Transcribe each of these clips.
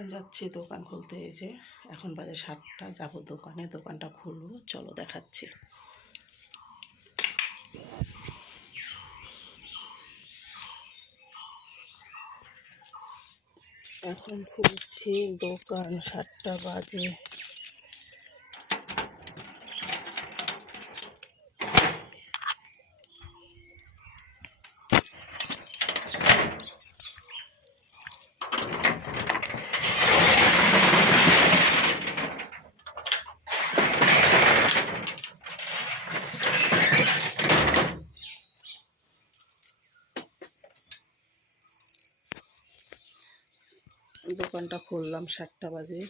এখন যাচ্ছি দোকান খুলতে। এই যে এখন বাজে 7টা, যাবো দোকানে, দোকানটা খুলবো, চলো দেখাচ্ছি। এখন খুলছি দোকান, 7টা বাজে। দোকানটা খুললাম 7টা বাজে।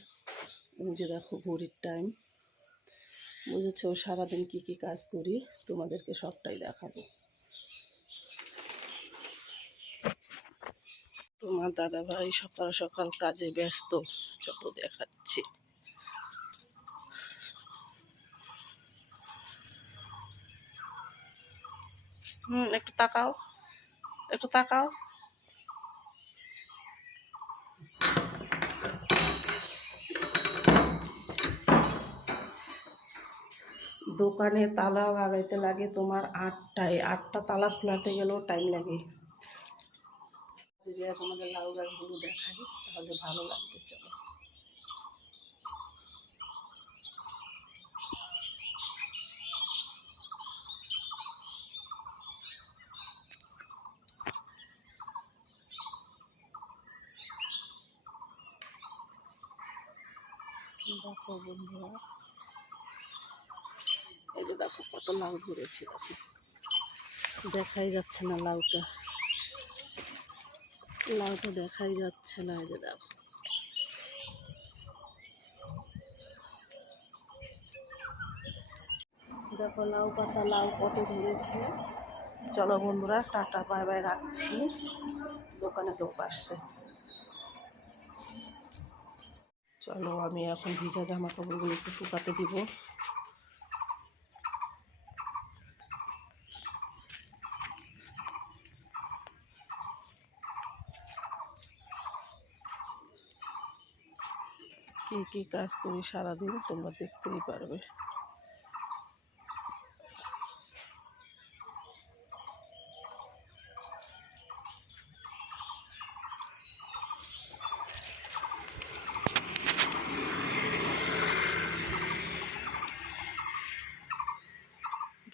যে দেখো ঘড়ির টাইম, বুঝেছো? সারাদিন কি কি কাজ করি তোমাদেরকে সবটাই দেখাবো। তোমার দাদা ভাই সকাল সকাল কাজে ব্যস্ত, চলো দেখাচ্ছি। একটু তাকাও, একটু তাকাও। দোকানে তালা লাগাইতে লাগে তোমার 8টায়। 8টা তালা খোলাতে গেলেও টাইম লাগে। যে তোমাদের লাউ গাছগুলো দেখাই, তাহলে ভালো লাগবে। চলো। দেখো বন্ধুরা, এই যে দেখো কত লাউ ধরেছে, দেখো দেখাই যাচ্ছে না লাউটা, লাউটা দেখাই যাচ্ছে না। এই যে দেখো, দেখো লাউ পাতা, লাউ কত ধরেছে। চলো বন্ধুরা, টাটা বাই বাই, রাখছি। দোকানে লোক আসছে। চলো, আমি এখন ভিজা জামা কাপড়গুলো একটু শুকাতে দিব। কি কি কাজ করি সারাদিন তোমরা দেখতেই পারবে।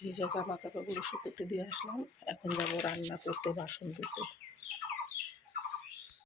ভিজা জামা কাপড়গুলো শুকোতে দিয়ে আসলাম। এখন যাবো রান্না করতে, বাসন ধুতে।